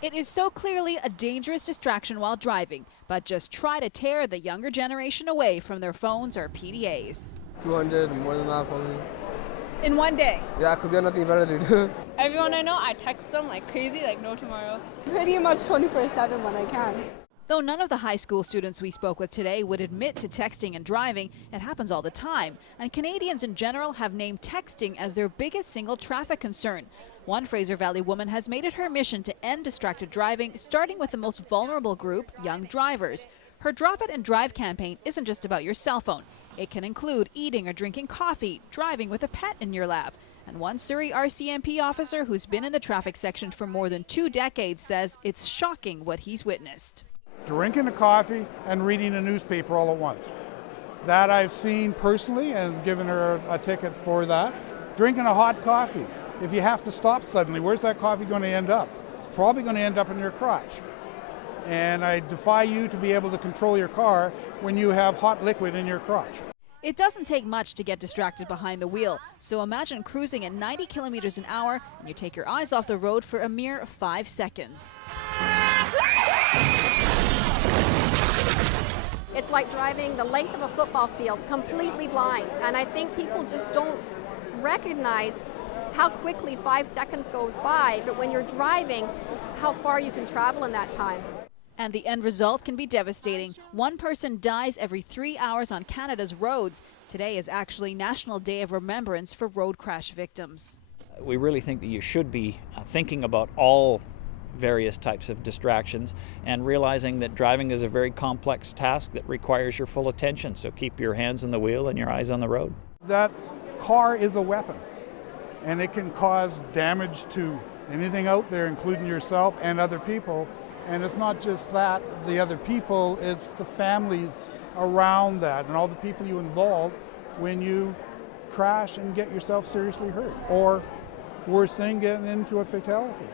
It is so clearly a dangerous distraction while driving, but just try to tear the younger generation away from their phones or PDAs. 200, more than that for me. In one day. Yeah, because you have nothing better to do. Everyone I know, I text them like crazy, like no tomorrow. Pretty much 24/7 when I can. Though none of the high school students we spoke with today would admit to texting and driving, it happens all the time. And Canadians in general have named texting as their biggest single traffic concern. One Fraser Valley woman has made it her mission to end distracted driving, starting with the most vulnerable group, young drivers. Her Drop It and Drive campaign isn't just about your cell phone. It can include eating or drinking coffee, driving with a pet in your lap. And one Surrey RCMP officer who's been in the traffic section for more than 2 decades says it's shocking what he's witnessed. Drinking a coffee and reading a newspaper all at once. That I've seen personally and given her a ticket for that. Drinking a hot coffee. If you have to stop suddenly, where's that coffee going to end up? It's probably going to end up in your crotch. And I defy you to be able to control your car when you have hot liquid in your crotch. It doesn't take much to get distracted behind the wheel. So imagine cruising at 90 kilometers an hour and you take your eyes off the road for a mere 5 seconds. It's like driving the length of a football field completely blind. And I think people just don't recognize how quickly 5 seconds goes by, but when you're driving, how far you can travel in that time. And the end result can be devastating. One person dies every 3 hours on Canada's roads. Today is actually National Day of Remembrance for road crash victims. We really think that you should be thinking about all various types of distractions and realizing that driving is a very complex task that requires your full attention. So keep your hands on the wheel and your eyes on the road. That car is a weapon, and it can cause damage to anything out there, including yourself and other people. And it's not just that, the other people, it's the families around that and all the people you involve when you crash and get yourself seriously hurt, or worse thing, getting into a fatality.